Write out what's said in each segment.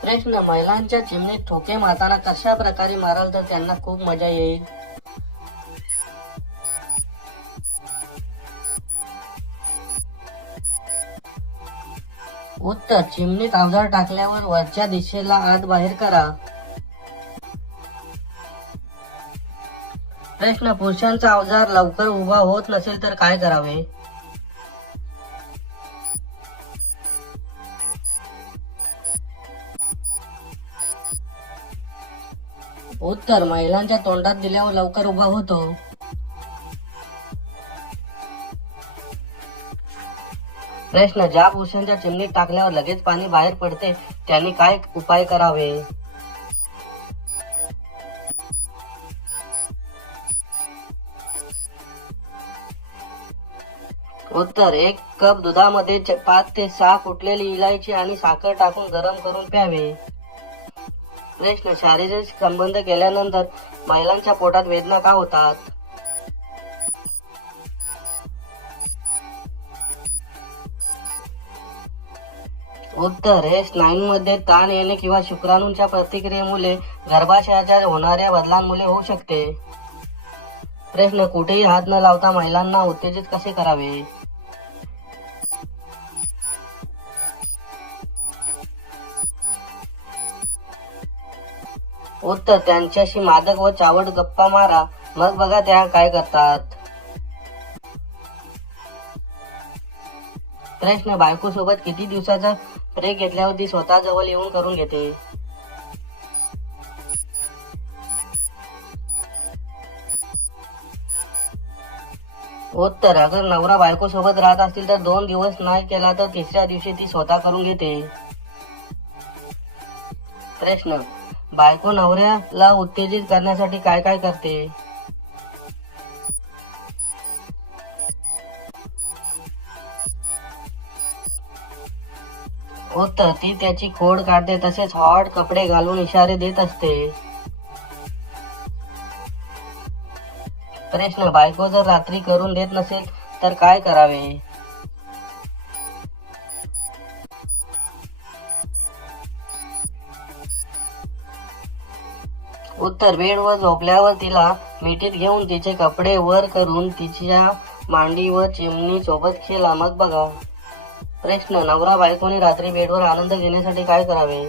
प्रश्न, महिलांच्या चिमणीत ठोके मारताना कशा प्रकारे माराल तर त्यांना खूप मजा येईल? उत्तर, चिमणीत अवजार टाकल्यावर वरच्या दिशेला आत बाहेर करा. प्रश्न, पुरुषांचा अवजार लवकर उभा होत नसेल तर काय करावे? उत्तर, महिलांच्या तोंडात दिल्यावर लवकर उभा होतो. प्रश्न, ज्या पुरुषांच्या चिमणीत टाकल्यावर लगेच पाणी बाहेर पडते त्यांनी काय उपाय करावे? उत्तर, 1 कप दुधामध्ये 5 ते 6 कुटलेली इलायची आणि साखर टाकून गरम करून प्यावे. प्रश्न, शारीरिक संबंध केल्यानंतर महिलांच्या पोटात वेदना का होतात? उत्तर, हे स्नायूंमध्ये ताण येणे किंवा शुक्राणूंच्या प्रतिक्रियेमुळे गर्भाशयाच्या होणाऱ्या बदलांमुळे होऊ शकते. प्रश्न, कुठेही हात न लावता महिलांना उत्तेजित कसे करावे? उत्तर, त्यांच्याशी मादक व चावट गप्पा मारा, मग बघा त्या काय करतात. प्रश्न, बायको सोबत किती दिवसाचा ब्रेक घेतल्यावर ती स्वतः जवळ येऊन करून घेते? उत्तर, अगर नवरा बायको सोबत राहत असतील तर 2 दिवस नाही केला तर तिसऱ्या दिवशी ती स्वतः करून घेते. प्रश्न, बायको नवऱ्याला उत्तेजित करण्यासाठी काय काय करते? उत्तर, ती त्याची खोड काढते तसेच हॉट कपडे घालून इशारे देत असते. प्रश्न, बायको जर रात्री करून देत नसेल तर काय करावे? उत्तर, बेडवर झोपल्यावर तिला मिठीत घेऊन तिचे कपडे वर करून तिच्या मांडीवर चिमणी सोबत खेळा, मग बघा. प्रश्न, नवरा बायकोने रात्री बेडवर आनंद घेण्यासाठी काय करावे?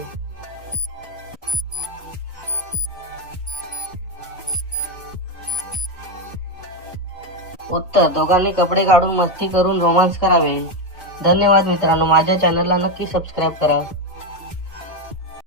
उत्तर, दोघांनी कपडे काढून मस्ती करून रोमांस करावे. धन्यवाद मित्रांनो, माझ्या चॅनलला नक्की सबस्क्राईब करा.